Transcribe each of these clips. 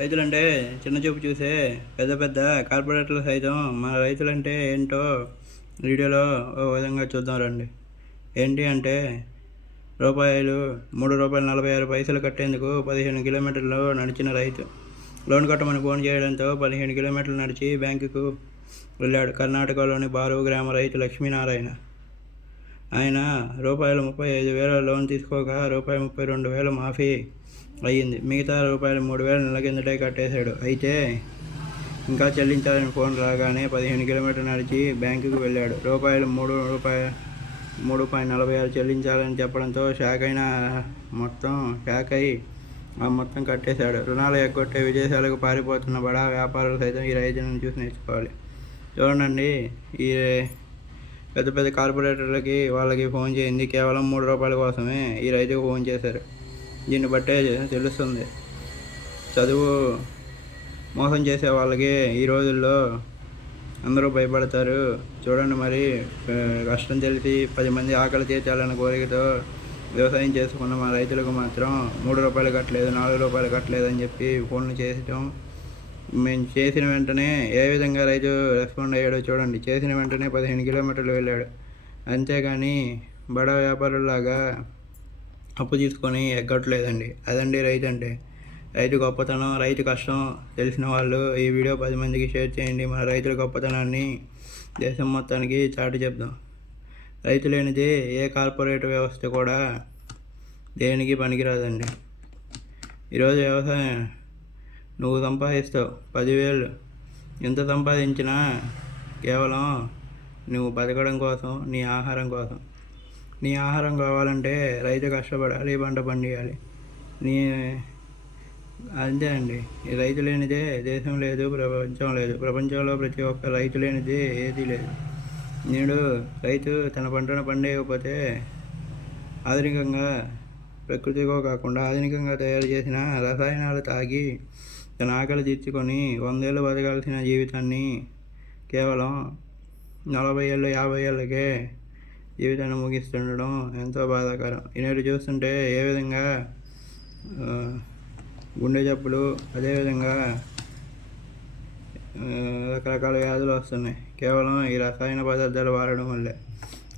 రైతులంటే చిన్న చూపు చూసే పెద్ద పెద్ద కార్పొరేటర్లు సైతం మన రైతులంటే ఏంటో వీడియోలో ఓ విధంగా చూద్దాం రండి. ఏంటి అంటే రూపాయలు రూ. 3.46 కట్టేందుకు 15 కిలోమీటర్లు నడిచిన రైతు లోన్ కట్టమని ఫోన్ చేయడంతో 15 కిలోమీటర్లు నడిచి బ్యాంకుకు వెళ్ళాడు. కర్ణాటకలోని బారు గ్రామ రైతు లక్ష్మీనారాయణ. ఆయన రూ. 35,000 లోన్ తీసుకోగా రూ. 32,000 మాఫీ అయ్యింది. మిగతా రూ. 3,000 నెల కిందటే కట్టేశాడు. అయితే ఇంకా చెల్లించాలని ఫోన్ రాగానే 15 కిలోమీటర్లు నడిచి బ్యాంకుకు వెళ్ళాడు. రూపాయలు 3.46 చెల్లించాలని చెప్పడంతో షాక్ అయి ఆ మొత్తం కట్టేశాడు. రుణాలు ఎగ్గొట్టే విదేశాలకు పారిపోతున్న బడా వ్యాపారులు సైతం ఈ రైతులను చూసి నేర్చుకోవాలి. చూడండి, ఈ పెద్ద పెద్ద కార్పొరేటర్లకి వాళ్ళకి ఫోన్ చేయింది కేవలం రూ. 3 కోసమే ఈ రైతుకు ఫోన్ చేశారు. దీన్ని బట్టే తెలుస్తుంది, చదువు మోసం చేసే వాళ్ళకి ఈ రోజుల్లో అందరూ భయపడతారు. చూడండి, మరి కష్టం తెలిసి 10 మంది ఆకలి తీర్చాలన్న కోరికతో వ్యవసాయం చేసుకున్న మా రైతులకు మాత్రం రూ. 3 కట్టలేదు, రూ. 4 కట్టలేదు అని చెప్పి ఫోన్లు చేయటం. మేము చేసిన వెంటనే ఏ విధంగా రైతు రెస్పాండ్ అయ్యాడో చూడండి. చేసిన వెంటనే 15 కిలోమీటర్లు వెళ్ళాడు. అంతేగాని బడా వ్యాపారులాగా అప్పు తీసుకొని ఎగ్గట్లేదండి. అదండి రైతు అంటే. రైతు గొప్పతనం, రైతు కష్టం తెలిసిన వాళ్ళు ఈ వీడియో 10 మందికి షేర్ చేయండి. మన రైతుల గొప్పతనాన్ని దేశం మొత్తానికి చాటి చెప్దాం. రైతు లేనిది ఏ కార్పొరేట్ వ్యవస్థ కూడా దేనికి పనికిరాదండి. ఈరోజు వ్యవసాయం నువ్వు సంపాదిస్తావు 10,000, ఎంత సంపాదించినా కేవలం నువ్వు బతకడం కోసం, నీ ఆహారం కోసం. నీ ఆహారం కావాలంటే రైతు కష్టపడాలి, పంట పండియాలి. అంతే అండి. ఈ రైతు లేనిదే దేశం లేదు, ప్రపంచం లేదు. ప్రపంచంలో ప్రతి ఒక్క రైతు లేనిదే ఏదీ లేదు. నేడు రైతు తన పంటను పండేయకపోతే ఆధునికంగా, ప్రకృతికో కాకుండా ఆధునికంగా తయారు చేసిన రసాయనాలు తాగి తన ఆకలి తీర్చుకొని 100 ఏళ్ళు బతకాల్సిన జీవితాన్ని కేవలం 40 ఏళ్ళు 50 ఏళ్ళకే జీవితాన్ని ముగిస్తుండడం ఎంతో బాధాకరం. ఈనాడు చూస్తుంటే ఏ విధంగా గుండె జబ్బులు, అదేవిధంగా రకరకాల వ్యాధులు వస్తున్నాయి కేవలం ఈ రసాయన పదార్థాలు వాడడం వల్లే.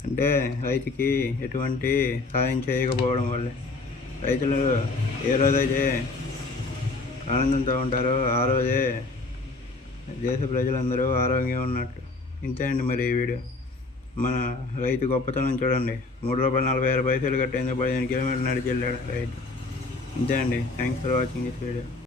అంటే రైతుకి ఎటువంటి సాయం చేయకపోవడం వల్లే. రైతులు ఏ రోజైతే ఆనందంతో ఉంటారో ఆ రోజే దేశ ప్రజలందరూ ఆరోగ్యంగా ఉన్నట్టు. ఇంతే అండి మరి ఈ వీడియో. మన రైతు గొప్పతనం చూడండి. రూ. 3.46 కట్టేందుకు 15 కిలోమీటర్లు నడిచి వెళ్ళాడు రైతు. ఇంతే అండి. Thanks for watching this video.